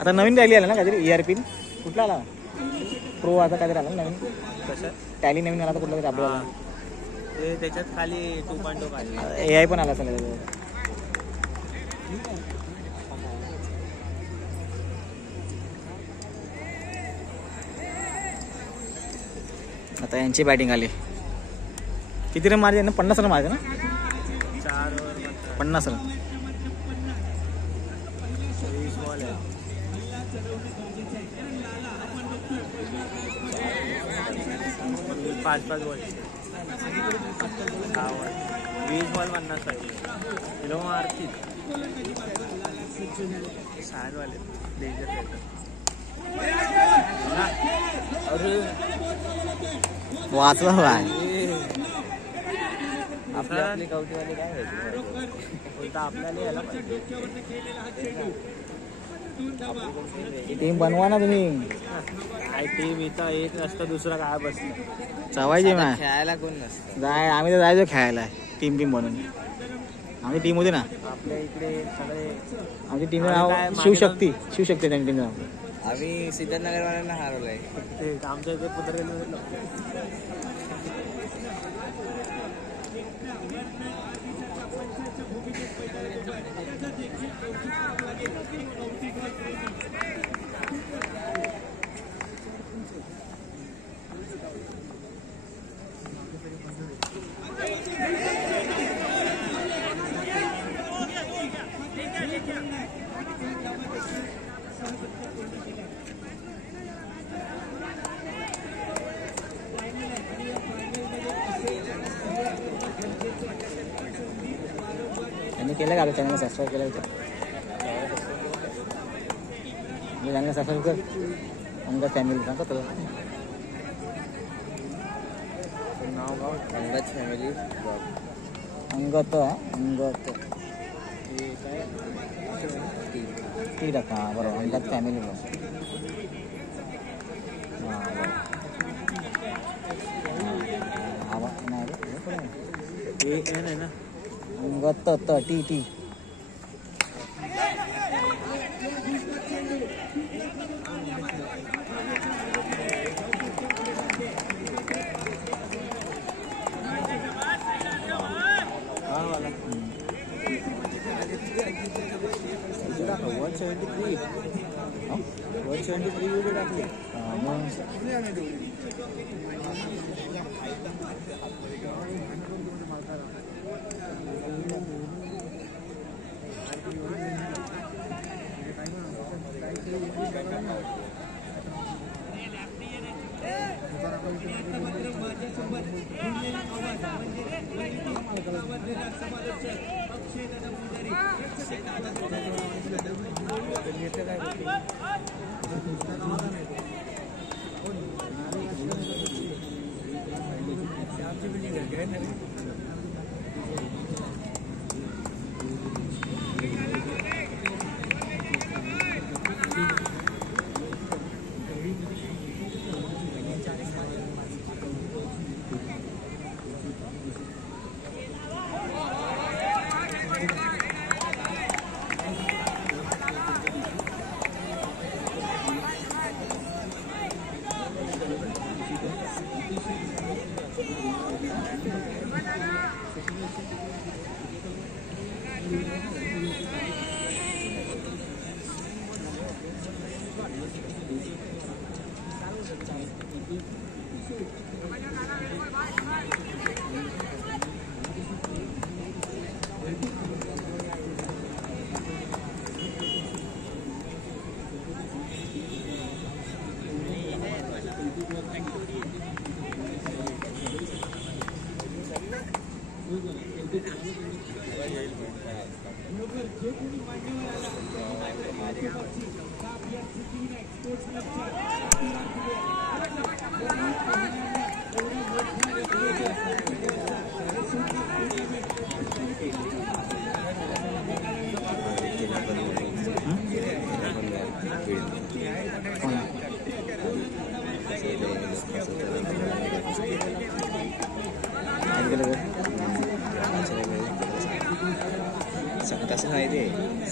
आता नवीन टॅली आला ना काहीतरी ERP कुठला आला प्रो आता काहीतरी आला नवीन कसं टॅली नवीन आला तर कुठला तरी आपल्याला ते त्याच्यात खाली 2.0 खाली AI पण आला असेल त्याच्यात. आता यांची बॅटिंग आली. किती रन मारले ना 50 रन मारले ना 4 ओव्हर 50 रन 20 बॉल आहे. 5 बॉल 20 बॉल 50 साठी किलो मारतील. 6 वाले डेंजर अरे वाचला काय आपली कवटीवाले काय बोलता आपल्याला यायला पाहिजे. टीम बनवा ना तुम्ही. काय टीम इथं येत नसतं दुसरं काय बसतं चवायचे ना खेळायला कोण नसतं. आम्ही तर जायचो खेळायला टीम बनवून. आमची टीम होती ना आपल्या इकडे सगळे आमची टीम नाव शिवशक्ती त्यांची टीम नाव. आम्ही सिद्धनगरवाल्यांना हरवलंय. आमच्या इथे पुतरेल त्यांनी केलं का चॅनलला सबस्क्राईब केलं होतं मी चॅनलला सबस्क्राईब कर अंगद फॅमिली सांगतो तुला नाव गाव अंगद फॅमिली अंगत हे काय ती टाका हां बरोबर अंगद फॅमिली बघ हां बरोबर नाही रे हे नाही ना अंगत टी हा वाला 173 व्हिडिओ टाकले.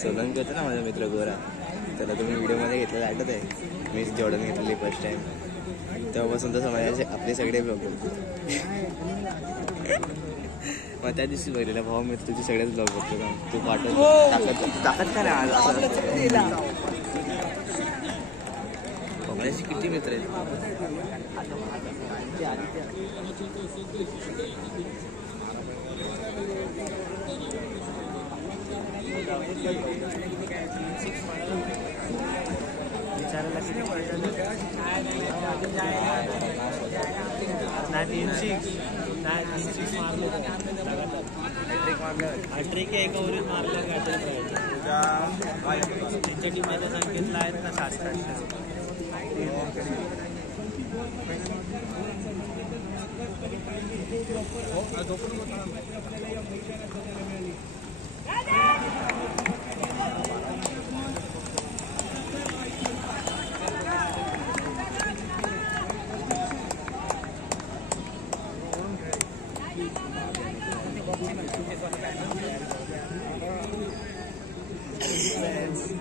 सोलंकी होता ना माझा मित्र गोरा, त्याला तुम्ही व्हिडिओमध्ये घेतलेलं आठवत आहे? मीच जॉर्डन घेतलेली फर्स्ट टाइम. तेव्हापासून तसं माझ्याचे आपले सगळे ब्लॉग बघतो. मग त्या दिवशी बघितलेला भाऊ मी तुझे सगळेच ब्लॉग बघतो ना, तू पाठवतो ताकद काय आज माझ्याशी किती मित्र आहेत. विचारायला किती नाही 3-6 नाही 3-6 मारले हॅट्रिक एका ओव्हरीत मारलं त्यांच्या टीममध्ये संकेतला आहेत ना 60.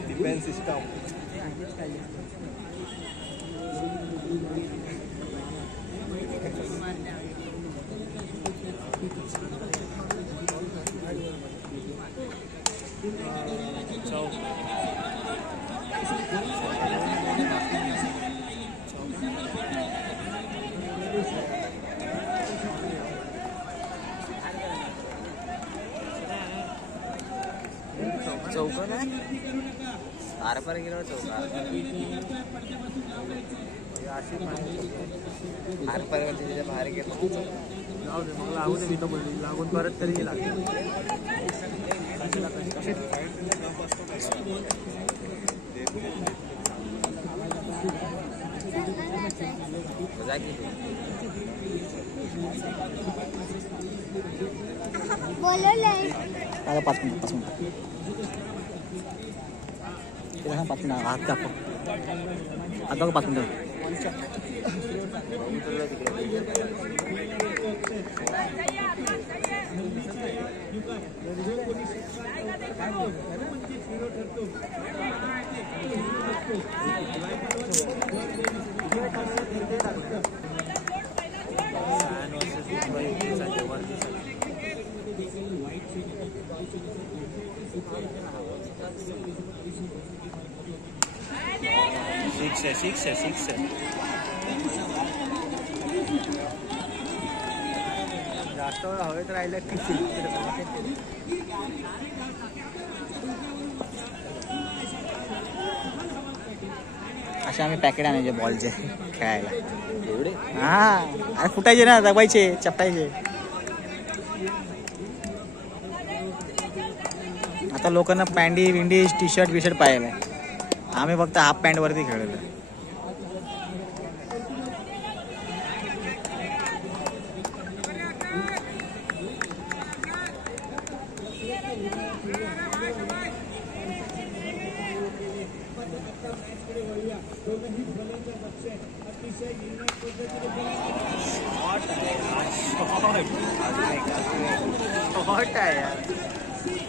डिफेन्स सिस्टम चौक ना आरपार गेलो चौक आरपार त्याच्या बाहेर गेलो मग लागू दे तिथं बोलली लागून परत तरी लागेल. आता 5 मिनिट तिला सांग 5 मिनिट हात दाखव आता 5 मिनिट सिक्स है जास्त हवेत राहिलं की असे आम्ही पॅकेट आणायचे बॉलचे खेळायला एवढे. हा अरे फुटायचे ना दबायचे चपटायचे. आता लोकांना पॅन्टी विंडी टी शर्ट पाहिजे, आम्ही फक्त हाफ पॅन्ट वरती खेळलो.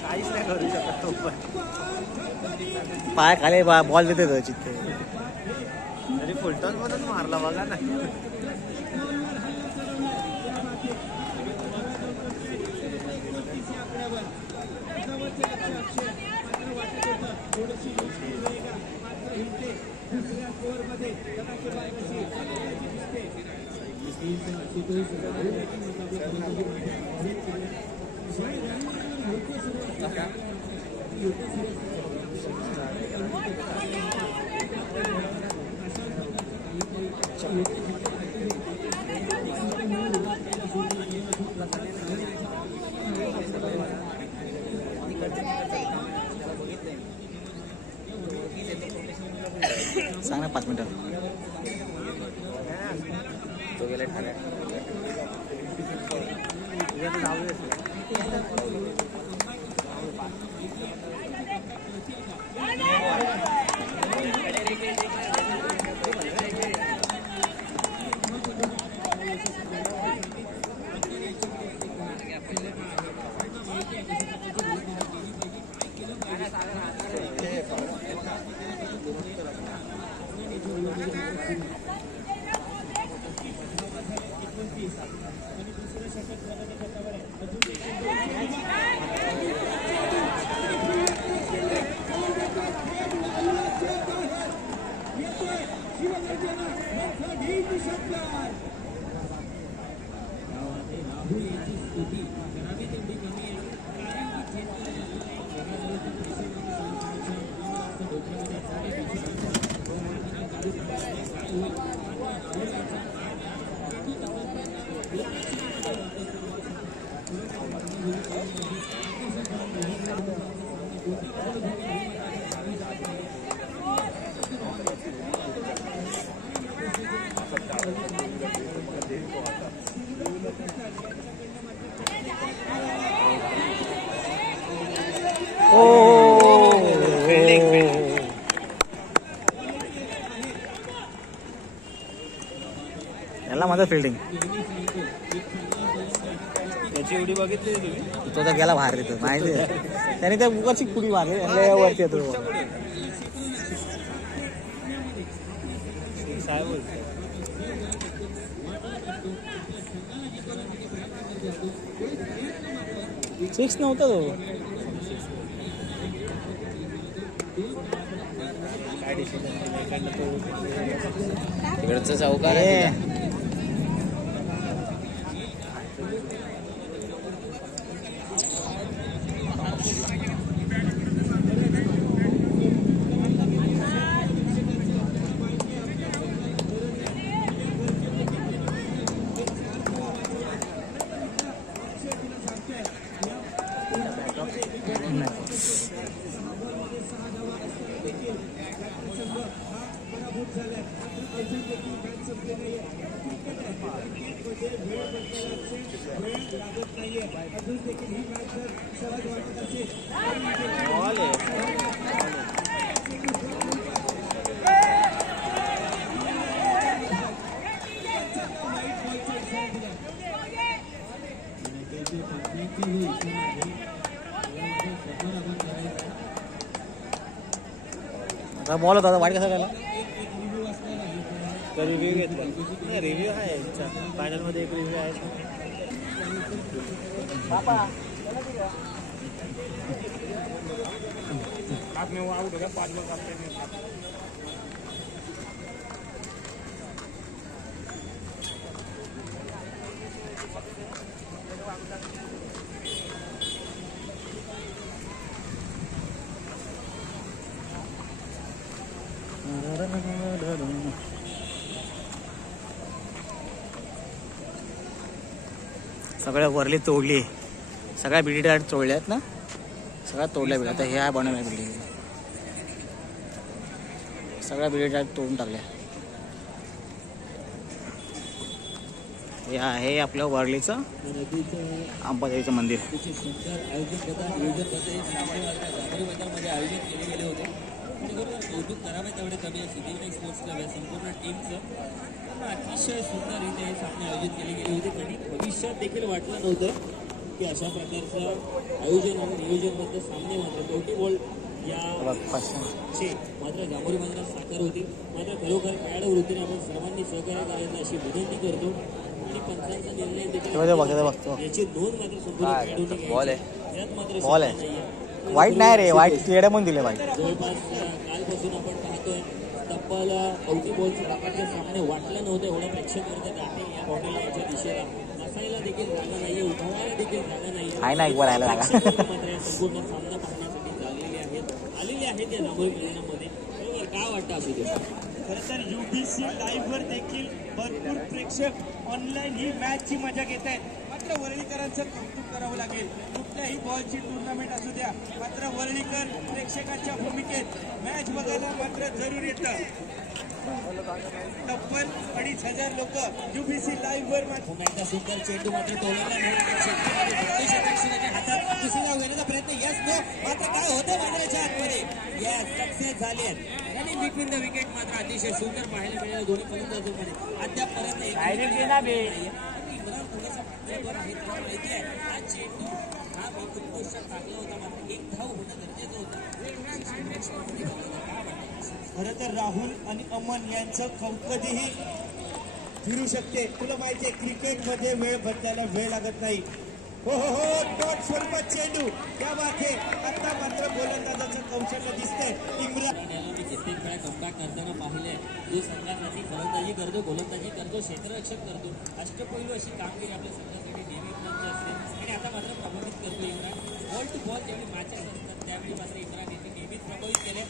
काहीच नाही करू शकत तो पण पाय खाली बॉल देते तो चित्ते तरी फुलटॉस मधून मारला बघा ना. सांग ना 5 मिनिटं तो गेला ठाण्यात. याला माझं फिल्डिंग त्याची एवढी बघितली तुम्ही? तो तर गेला बाहेर तिथं माहिती आहे त्याने त्या बुकाची पुडी मारली वरती येतो सिक्स नव्हता तो तिकडचं चौकार बॉल होता वाईट कसा गेला रिव्ह्यू घेतला रिव्ह्यू आहे फायनल मध्ये एक रिव्ह्यू आहे सगळ्या वरली तोडली सगळ्या बिल्डिंग डायरेक्ट तोडल्या आहेत ना सगळ्या तोडल्या बिल्डिंग आता ह्या बनवल्या बिल्डिंग सगळ्या बिल्डिंग डायरेक्ट तोडून टाकल्या हे आहे आपलं वरलीचं अंबादेवीचं मंदिर कौतुक करावे तेवढे कमी आहे सिद्धिविनायक स्पोर्ट्स क्लब या संपूर्ण टीमचं अतिशय सुंदर इथे हे सामने आयोजित केले गेले होते आणि भविष्यात देखील वाटलं नव्हतं की अशा प्रकारचं आयोजन आणि नियोजनबद्ध सामने मात्र 40 बॉल या मात्र जांभोरी मैदानात साकार होती मात्र खरोखर खेळाडू वृत्तीने आपण सर्वांनी सहकार्य करायचं अशी विनंती करतो आणि पंचांचा निर्णय देखील याची नोंद मात्र संपूर्ण खेळाडूंनी त्यात मात्र बॉल आहे वाईट नाही रे वाईट क्लिअर पण दिले पाहिजे जवळपास कालपासून आपण पाहतोय तब्बल 40 बॉलचे प्रकारचे सामने वाटलं नव्हतं एवढं प्रेक्षक वर्ग दाखल या बॉडीला याच्या दिशेला नसायला देखील जागा नाहीये उभारायला देखील जागा नाहीये मात्र संपूर्ण सामना पाहण्यासाठी आलेले आहेत या जांभोरी मैदानामध्ये बरोबर काय वाटतं असू दे खरं तर UBC लाईव्ह वर देखील भरपूर प्रेक्षक ऑनलाईन ही मॅचची मजा घेत आहेत मात्र वरळीकरांचं कौतुक करावं लागेल कुठल्याही बॉलची टुर्नामेंट असू द्या मात्र वरळीकर प्रेक्षकांच्या भूमिकेत मॅच बघायला मात्र जरूर येतं तब्बल 2,500 लोक UBC लाईव्ह वर एकदा सुंदर चेंडू मात्र तोडलेला हातात दुसरी धाव घेण्याचा प्रयत्न यस नो मात्र काय होतं मैदानाच्या आतमध्ये यस सक्सेस झाले रनिंग बिटवीन द विकेट मात्र अतिशय सुंदर पाहायला मिळालं दोन्ही फलंदाजांमध्ये अद्यापपर्यंत हा चेंडू हा उत्कृष्ट टाकला होता मात्र एक धाव होणं गरजेचं होतं खरं तर राहुल आणि अमन यांचं कधीही फिरू शकते. तुला माहितीये क्रिकेटमध्ये वेळ बदलायला वेळ लागत नाही. हो हो हो, डॉट स्वरूपात चेंडू त्या मागे. आता मात्र गोलंदाजाचं कौशल्य दिसतंय. इम्रान मी कित्येक वेळा कमबॅक करताना पाहिले, जो संघासाठी फलंदाजी करतो, गोलंदाजी करतो, क्षेत्ररक्षण करतो, अष्टपैलू अशी कामगिरी आपल्या संघासाठी नेहमी उपलब्ध असते. आणि आता मात्र प्रभावित करतो इम्रान. बॉल टू बॉल जेवढी मॅचेस असतात त्यावेळी मात्र इम्रान यांनी नेहमीच प्रभावित केले.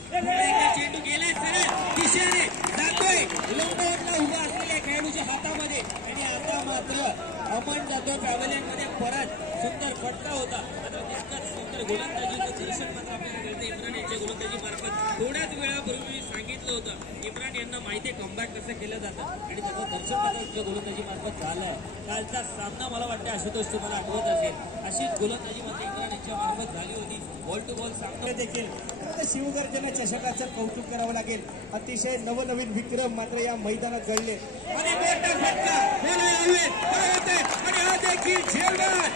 चेंडू गेलाय सरळ दिशेने जातोय लंबवरला उभा असलेल्या खेळाडूच्या हातामध्ये. आणि आता मात्र अमन जातो पॅव्हलियनमध्ये परत. सुंदर फटका होता, मात्र तितकाच सुंदर गोलंदाजीचं दर्शन मात्र आपल्याला मिळतं इम्रान यांच्या गोलंदाजी मार्फत. थोड्याच वेळापूर्वी मी सांगितलं होतं इम्रान यांना माहिती आहे कमबॅक कसं केलं जातं आणि त्याचं दर्शन मात्र इतक्या गोलंदाजी मार्फत झालंय. कालचा सामना मला वाटतं आशुतोष तुम्हाला आठवत असेल, अशीच गोलंदाजी मात्र इम्रान यांच्या मार्फत झाली होती. बॉल टू बॉल सामना देखील शिवगर्जना चषकाचं कौतुक करावं लागेल. अतिशय नवनवीन विक्रम मात्र या मैदानात घडले. आणि मोठा फटका आणि हा देखील झेलबाद.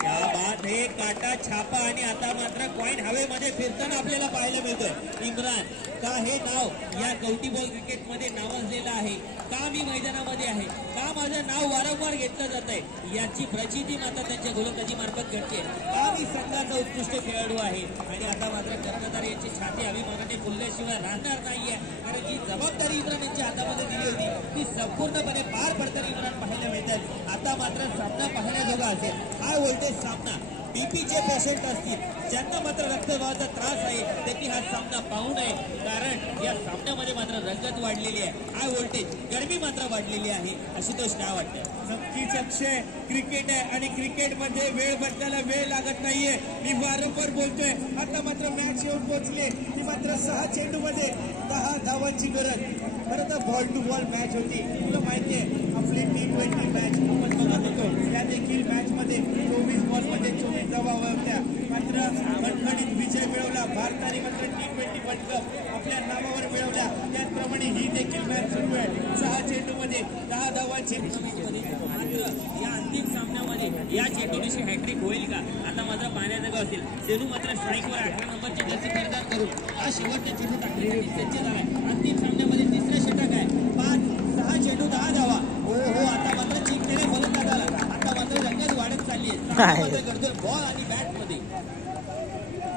क्या बात है, काटा छापा. आणि आता मात्र कॉईन हवेमध्ये फिरताना आपल्याला पाहायला मिळतोय इम्रान. का हे नाव या कौटी बॉल क्रिकेटमध्ये नावाजलेलं आहे, का मी मैदानामध्ये आहे, का माझं नाव वारंवार घेतलं जात आहे, याची प्रचिती मात्र त्यांच्या गोलंदाजी मार्फत घडते. का मी संघाचा उत्कृष्ट खेळाडू आहे. आणि आता मात्र कर्णधार यांची छाती अभिमानाने फुलल्याशिवाय राहणार नाहीये, कारण जी जबाबदारी इम्रान यांच्या हातामध्ये दिली होती ती संपूर्णपणे पार पडताना इम्रान पाहायला मिळतात. आता मात्र सामना पाहण्याजोगा असेल. हा व्होल्टेज सामना बीपीचे पेशंट असतील, ज्यांना मात्र रक्तवाहाचा त्रास आहे, त्यांनी हा सामना पाहू नये, कारण या सामन्यामध्ये मात्र रंगत वाढलेली आहे. हाय व्होल्टेज गरमी मात्र वाढलेली आहे. आशुतोष काय वाटतं? नक्कीच अक्षय, क्रिकेट आहे आणि क्रिकेटमध्ये वेळ बदलायला वेळ लागत नाहीये. मी वारंवार बोलतोय. आता मात्र मॅच येऊन पोहोचले. ती मात्र 6 चेंडूमध्ये 10 धावांची गरज. खरं तर बॉल टू बॉल मॅच होती. तुला माहितीये आपली T20 मॅच आपण बघत होतो, त्या देखील मॅचमध्ये 24 बॉलमध्ये 24 धावा होत्या. मात्र खणखणीत विजय मिळवला भारताने. मात्र T20 वर्ल्ड कप आपल्या नावावर मिळवला. त्याचप्रमाणे ही देखील मॅच सुरू आहे. 6 चेंडूमध्ये 10 धावांची. मात्र या अंतिम सामन्यामध्ये या चेंडूची हॅट्रिक होईल का, आता मात्र पाहण्याजोगं असेल. सेनू मात्र स्ट्राईकवर 18 नंबरची जर्सी खरेदी करून हा शेवटच्या चेंडू टाकण्यासाठी सज्ज झालाय. अंतिम सामन्यामध्ये तिसरा षटक आहे. 5-6 चेंडू 10 धावा. हो हो, आता मात्र जिंकलेल्या फलंदाजाला आता मात्र रंगत वाढत चालली आहे. करतोय बॉल आणि बॅटमध्ये.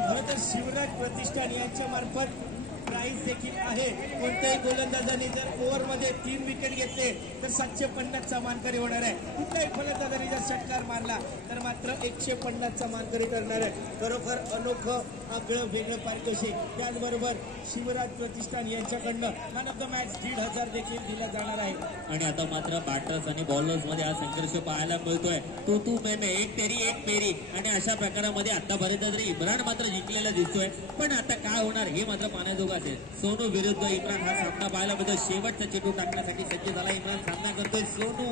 खरं तर शिवराज प्रतिष्ठान यांच्या मार्फत प्राईज देखील आहे. कोणत्याही गोलंदाजाने जर ओव्हरमध्ये 3 विकेट घेतले तर 750चा मानकरी होणार आहे. कुठल्याही फलंदाजाने जर षटकार मारला तर मात्र 150चा मानकरी ठरणार आहे. खरोखर अनोखं आगळं वेगळं पारितोषिक. त्याचबरोबर शिवराज प्रतिष्ठान यांच्याकडनं मॅन ऑफ द मॅच 1,500 देखील दिला जाणार आहे. आणि आता मात्र बॅटर्स आणि बॉलर्स मध्ये हा संघर्ष पाहायला मिळतोय. तू मैं एक पेरी. आणि अशा प्रकारामध्ये आतापर्यंत तरी इम्रान मात्र जिंकलेला दिसतोय. पण आता काय होणार हे मात्र पाहण्याजोगं असेल. सोनू विरुद्ध इम्रान हा सामना पाहायला मिळतो. शेवटचा चेंडू टाकण्यासाठी सज्ज झाला इम्रान. सामना करतोय सोनू.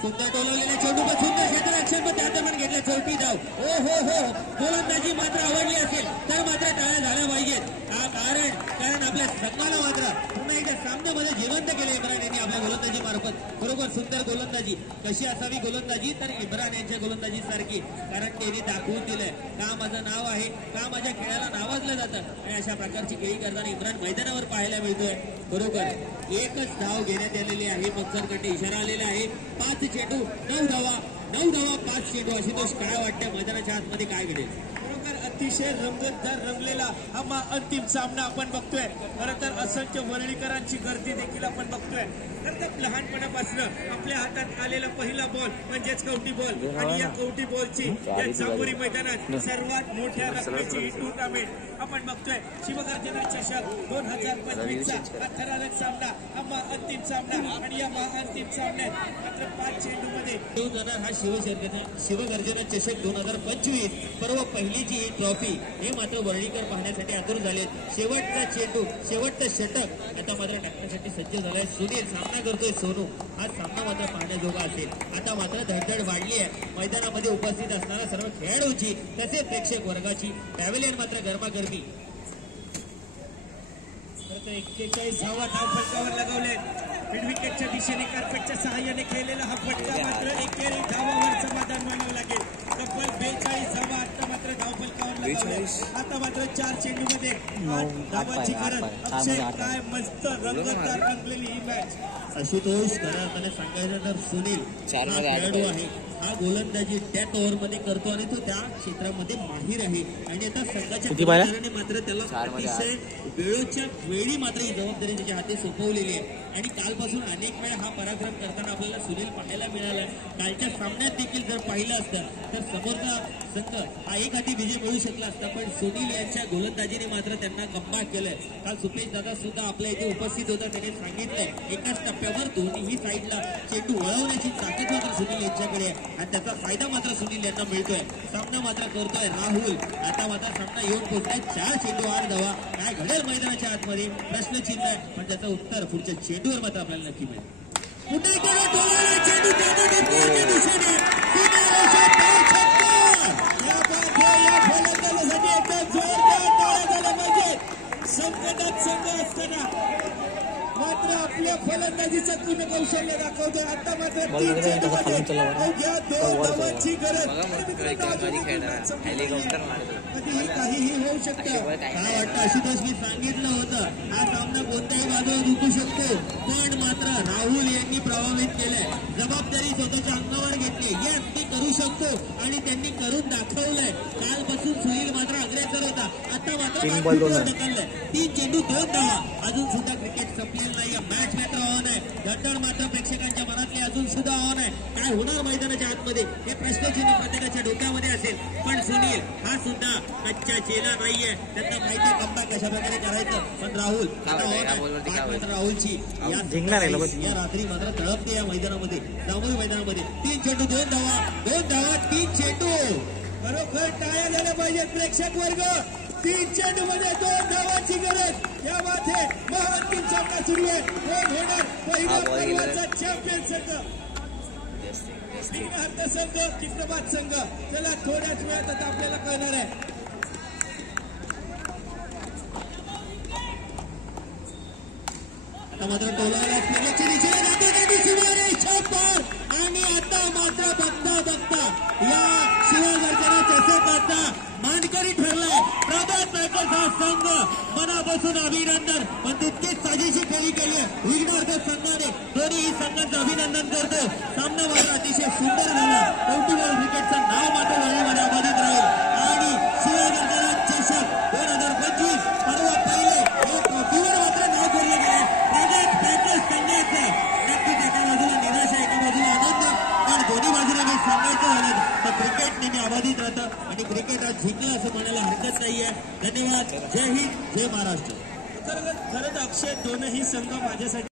सुंदर टोलवलेला चेंडू, पण सुंदर क्षेत्ररक्षण, पण त्या दरम्यान घेतला चौथी धाव. ओ हो हो, गोलंदाजी मात्र आवडली असेल तर मात्र टाळ्या झाल्या पाहिजेत. कारण आपल्या संघाला मात्र पुन्हा एकदा सामन्यामध्ये जिवंत केले इम्रान यांनी आपल्या गोलंदाजी मार्फत. बरोबर सुंदर गोलंदाजी. कशी असावी गोलंदाजी, तर इम्रान यांच्या गोलंदाजी सारखी. कारण त्यांनी दाखवून दिलंय का माझं नाव आहे, का माझ्या खेळाला नावाजलं जातं. आणि अशा प्रकारची खेळी करताना इम्रान मैदानावर पाहायला मिळतोय. बरोबर एकच धाव घेण्यात आलेली आहे. पंचरकडे इशारा आलेला आहे. 5 चेंडू 9 धावा 5 चेंडू. आशुतोष काय वाटतं मैदानाच्या आतमध्ये काय घडेल? अतिशय रंगतदार रंगलेला हा अंतिम सामना आपण बघतोय. खरं तर असंख्य वर्णीकरांची गर्दी देखील आपण बघतोय. खरं तर लहानपणापासून आपल्या हातात आलेला पहिला बॉल म्हणजेच कवटी बॉल. आणि या कवटी बॉलची या चांबोरी मैदानात सर्वात मोठ्या रकमेची ही टुर्नामेंट आपण बघतोय. शिवगर्जना चषक 2025चा हा थरारक सामना, हा अंतिम सामना. आणि या अंतिम सामन्यात मात्र 5 चेंडूमध्ये हा शिवगर्जना चषक 2025 पर्व पहिलीची ही ट्रॉफी. हे मात्र वर्णीकर पाहण्यासाठी आतुर झालेत. शेवटचा चेंडू, शेवटचं षटक आता मात्र टाकण्यासाठी सज्ज झालाय सुनील. सामना करतोय सोनू. हा सामना मात्र पाहण्याजोगा असेल. आता मात्र धडधड वाढली आहे मैदानामध्ये उपस्थित असणाऱ्या सर्व खेळाडूंची, तसेच प्रेक्षक वर्गाची. पॅव्हलियन मात्र गरमागरमी. 41 धावा धावफलकावर लगावले. मिड विकेटच्या दिशेने कार्पेटच्या सहाय्याने केलेला हा फटका मात्र 41 धावावर समाधान मानावं लागेल. तब्बल 42 धावा आता मात्र धावफलकावर आता मात्र 4 चेंडूमध्ये 8 धावांची गरज. अक्षय काय मस्त रंगतदार रंगलेली ही मॅच. आशुतोष खऱ्या अर्थाने सांगायचं तर सुनील हा खेळाडू आहे, हा गोलंदाजी डेथ ओव्हर मध्ये करतो आणि तो त्या क्षेत्रामध्ये माहीर आहे. आणि आता संघाच्या कर्मचाऱ्याने मात्र त्याला अतिशय वेळोच्या वेळी मात्र ही जबाबदारी त्याच्या हाती सोपवलेली आहे. आणि कालपासून अनेक वेळा हा पराक्रम करताना आपल्याला सुनील पाहायला मिळाला. कालच्या सामन्यात देखील जर पाहिलं असतं तर समोरचा संघ हा एक हाती विजय मिळू शकला असता, पण सुनील यांच्या गोलंदाजीने मात्र त्यांना कमबॅक केलंय. काल सुपेश दादा सुद्धा आपल्या इथे उपस्थित होता, त्याने सांगितलंय एकाच टप्प्यावर दोन्ही साईडला चेंडू वळवण्याची ताकद मात्र सुनील यांच्याकडे आहे आणि त्याचा फायदा मात्र सुनील यांना मिळतोय. सामना मात्र करतोय राहुल. आता मात्र सामना येऊन पोहोचलाय 4 चेंडू 8 धावा. काय घडेल मैदानाच्या आतमध्ये प्रश्नचिन्ह आहे, पण त्याचं उत्तर पुढच्या चेंडूवर मात्र आपल्याला नक्की मिळेल. कुठे गेला टोळाला चेंडू त्याच्या दिशेने या फलंदाजासाठी एकदा जोरदार टाळ्या झाल्या पाहिजेत. संकटात संघ असताना मात्र आपल्या फलंदाजीचं पूर्ण कौशल्य दाखवतोय. आता मात्र 3 चेंडूमध्ये अवघ्या 2 धावांची गरज. कधीही काहीही होऊ शकतं. काय वाटतं आशुतोष, मी सांगितलं होतं हा सामना कोणत्याही बाजूला जिंकू शकतो, पण मात्र राहुल यांनी प्रभावित केलंय. जबाबदारी स्वतःच्या अंगावर घेतली. येस मी करू शकतो आणि त्यांनी करून दाखवलंय. कालपासून सुनील मात्र अग्रेसर होता, आता मात्र ढकललंय. 3 चेंडू 2 धावा. अजून सुद्धा क्रिकेट संपलेलं नाही. मॅच मात्र ऑन आहे. धडधड मात्र प्रेक्षकांच्या मनातली अजून सुद्धा ऑन आहे. काय होणार मैदानाच्या आतमध्ये हे प्रश्नचिन्ह प्रत्येकाच्या डोक्यामध्ये असेल, पण सुनील हा सुद्धा कच्चा चेला नाहीये. त्यांना माहिती कमबॅक कशा प्रकारे करायचं. पण राहुल मात्र राहुलची या रात्री मात्र तळपते या मैदानामध्ये, जांभूळ मैदानामध्ये. 3 चेंडू 2 धावा, 2 धावा 3 चेंडू. खरोखर टाळ्या झाल्या पाहिजेत प्रेक्षक वर्ग. 3 चेंडू मध्ये 2 धावांची गरज. या माथे महाअंतिम सामना सुरू आहे. कोण होणार पहिला पर्वाचा चॅम्पियन संघ? सिंहगड संघ, किस्ताबाद संघ. चला थोड्याच वेळात आता आपल्याला कळणार आहे. आता मात्र टोलाला फिरल्याची दिशेने आणि आता मात्र बघता या शिवगडच्या चषक आता मानकरी ठरलाय. प्रभात नायकर्स हा संघ मनापासून अभिनंदन. पण तितकीच साजेशी खेळी केली आहे विघ्नवर्धक संघाने. दोन्ही संघांचं अभिनंदन करतो. सामना मात्र अतिशय सुंदर झाला. कौटुंबिक क्रिकेटचं नाव मात्र वळीमध्ये अबाधित राहील आणि शिवगडच्या चषक 2025 पर्व पहिले हे ट्रॉफीवर मात्र नाव कोरलं गेलं. प्रगत पॅकेज संघाचं नक्कीच एका बाजूला निराशा, एका बाजूला आनंद, पण दोन्ही बाजूला काही सांगायचं झालं तर क्रिकेट नेहमी अबाधित राहतं आणि क्रिकेट आज जिंकलं असं म्हणायला हरकत नाहीये. धन्यवाद. जय हिंद, जय महाराष्ट्र. खरंच अक्षय, दोनही संघ माझ्यासाठी